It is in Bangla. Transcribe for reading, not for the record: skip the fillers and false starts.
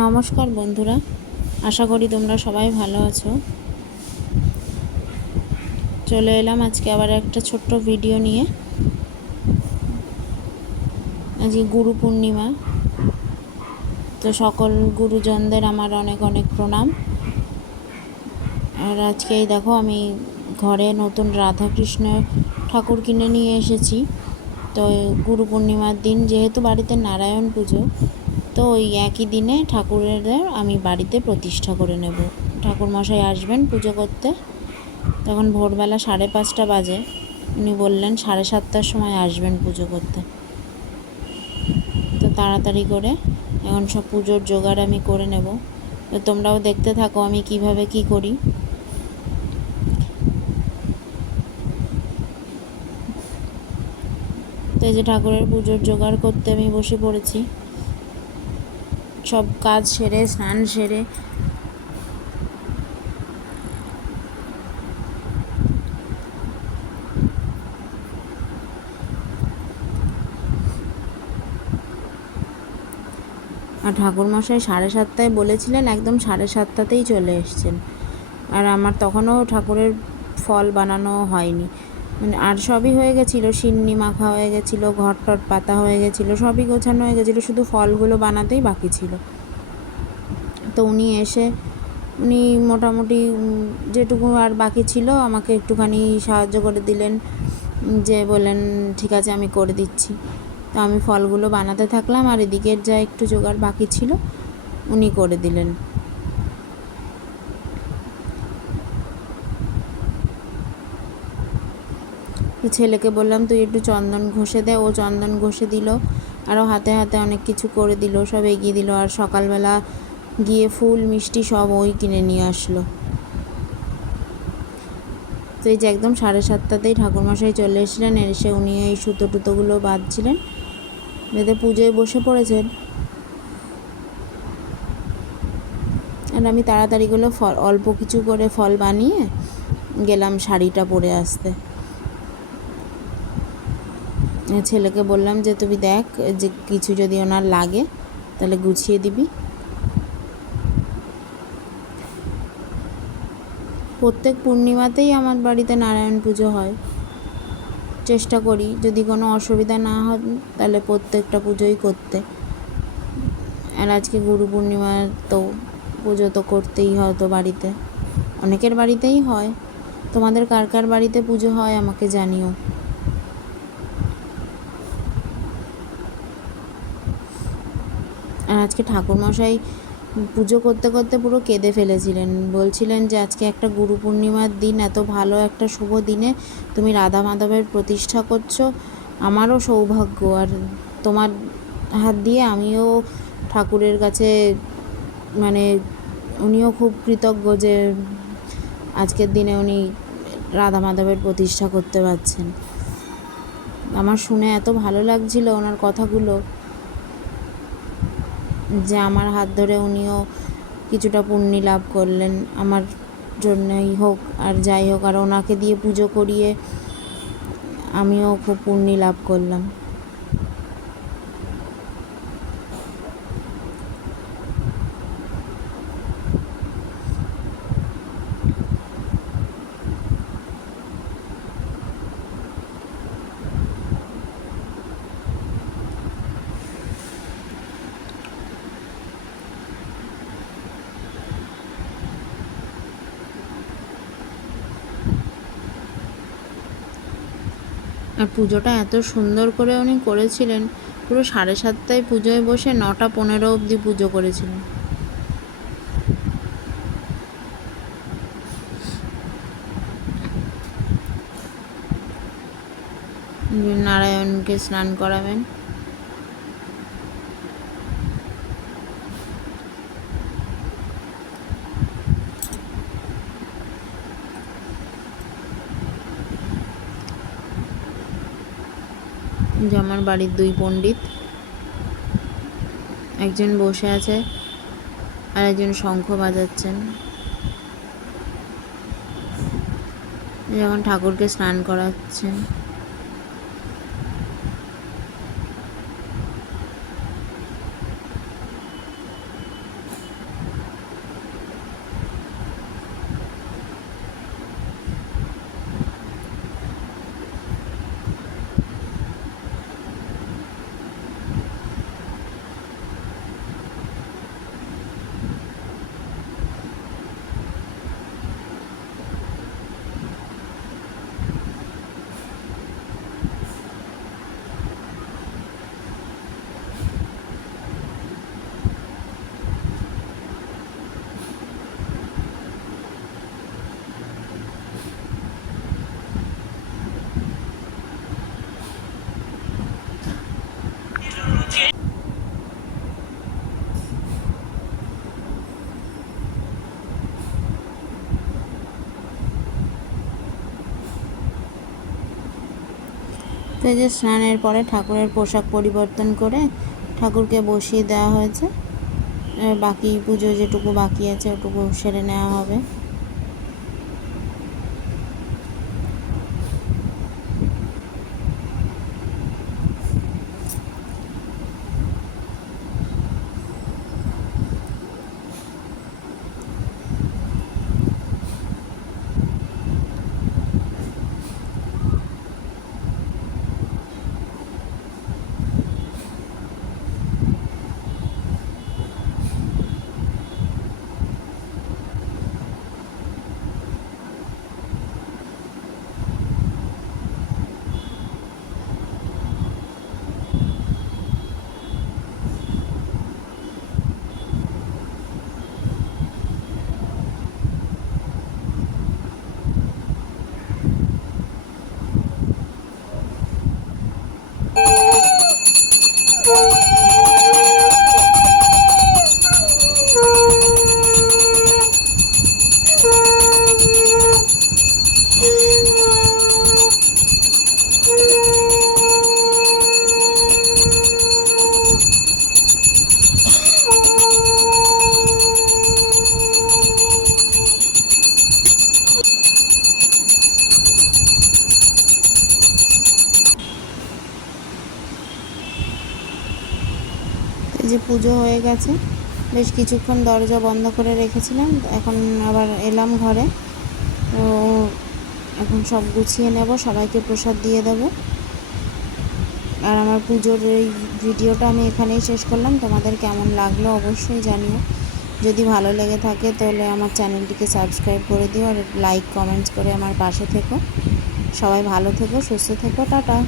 নমস্কার বন্ধুরা, আশা করি তোমরা সবাই ভালো আছো। চলে এলাম আজকে আবার একটা ছোট্ট ভিডিও নিয়ে। আজকে গুরু পূর্ণিমা, তো সকল গুরুজনদের আমার অনেক অনেক প্রণাম। আর আজকেই দেখো আমি ঘরে নতুন রাধাকৃষ্ণ ঠাকুর কিনে নিয়ে এসেছি। তো গুরু পূর্ণিমার দিন যেহেতু বাড়িতে নারায়ণ পুজো, তো ওই একই দিনে ঠাকুরের আমি বাড়িতে প্রতিষ্ঠা করে নেব। ঠাকুরমশাই আসবেন পুজো করতে। তখন ভোরবেলা 5:30 বাজে, উনি বললেন 7:30টার সময় আসবেন পুজো করতে। তো তাড়াতাড়ি করে এখন সব পুজোর জোগাড় আমি করে নেব। তো তোমরাও দেখতে থাকো আমি কিভাবে কি করি। তো এই যে ঠাকুরের পুজোর জোগাড় করতে আমি বসে পড়েছি। সব কাজ সেরে, স্নান সেরে আর ঠাকুরমশাই 7:30টায় বলেছিলেন, একদম 7:30তেই চলে এসছেন। আর আমার তখনও ঠাকুরের ফল বানানো হয়নি, মানে আর সবই হয়ে গেছিলো, সিন্নি মাখা হয়ে গেছিলো, ঘট টট পাতা হয়ে গেছিলো, সবই গোছানো হয়ে গেছিলো, শুধু ফলগুলো বানাতেই বাকি ছিল। তো উনি এসে উনি মোটামুটি যেটুকু আর বাকি ছিল আমাকে একটুখানি সাহায্য করে দিলেন, যে বললেন ঠিক আছে আমি করে দিচ্ছি। তো আমি ফলগুলো বানাতে থাকলাম, আর এদিকের যা একটু জোগাড় বাকি ছিল উনি করে দিলেন। তো ছেলেকে বললাম তুই একটু চন্দন ঘষে দে, ও চন্দন ঘষে দিল, আরও হাতে হাতে অনেক কিছু করে দিল, সব এগিয়ে দিল। আর সকালবেলা গিয়ে ফুল মিষ্টি সব ওই কিনে নিয়ে আসলো। তো এই যে একদম 7:30তেই ঠাকুরমশাই চলে এসেছিলেন। এসে উনি এই সুতো টুতোগুলো বাঁধছিলেন, বেঁধে পুজোয় বসে পড়েছেন। আর আমি তাড়াতাড়িগুলো অল্প কিছু করে ফল বানিয়ে গেলাম শাড়িটা পরে আসতে। ছেলেকে বললাম যে তুমি দেখ যে কিছু যদি ওনার লাগে তাহলে গুছিয়ে দিবি। প্রত্যেক পূর্ণিমাতেই আমার বাড়িতে নারায়ণ পুজো হয়। চেষ্টা করি যদি কোনো অসুবিধা না হয় তাহলে প্রত্যেকটা পুজোই করতে। আর আজকে গুরু পূর্ণিমার তো পুজো তো করতেই হয়তো বাড়িতে, অনেকের বাড়িতেই হয়। তোমাদের কার কার বাড়িতে পুজো হয় আমাকে জানিও। আর আজকে ঠাকুরমশাই পুজো করতে করতে পুরো কেঁদে ফেলেছিলেন, বলছিলেন যে আজকে একটা গুরু পূর্ণিমার দিন, এত ভালো একটা শুভ দিনে তুমি রাধা মাধবের প্রতিষ্ঠা করছো, আমারও সৌভাগ্য। আর তোমার হাত দিয়ে আমিও ঠাকুরের কাছে, মানে উনিও খুব কৃতজ্ঞ যে আজকের দিনে উনি রাধা মাধবের প্রতিষ্ঠা করতে পারছেন। আমার শুনে এত ভালো লাগছিল ওনার কথাগুলো, যে আমার হাত ধরে উনিও কিছুটা পুণ্যি লাভ করলেন, আমার জন্যই হোক আর যাই হোক। আর ওনাকে দিয়ে পুজো করিয়ে আমিও খুব পুণ্যি লাভ করলাম। আর পুজোটা এত সুন্দর করে উনি করেছিলেন, পুরো 7:30টায় পুজোয় বসে 9:15 অবধি পুজো করেছিলেন। নারায়ণকে স্নান করাবেন। যে আমার বাড়ির 2 পণ্ডিত, একজন বসে আছে আর একজন শঙ্খ বাজাচ্ছেন, যখন ঠাকুরকে স্নান করাচ্ছেন। তো এই যে স্নানের পরে ঠাকুরের পোশাক পরিবর্তন করে ঠাকুরকে বসিয়ে দেওয়া হয়েছে। বাকি পুজো যেটুকু বাকি আছে ওটুকু সেরে নেওয়া হবে। এই যে পুজো হয়ে গেছে, বেশ কিছুক্ষণ দরজা বন্ধ করে রেখেছিলাম, এখন আবার এলাম ঘরে। তো এখন সব গুছিয়ে নেব, সবাইকে প্রসাদ দিয়ে দেব। আর আমার পুজোর এই ভিডিওটা আমি এখানেই শেষ করলাম। তোমাদের কেমন লাগলো অবশ্যই জানিও। যদি ভালো লেগে থাকে তাহলে আমার চ্যানেলটিকে সাবস্ক্রাইব করে দিও, আর লাইক কমেন্টস করে আমার পাশে থেকো। সবাই ভালো থেকো, সুস্থ থেকো, টাটা।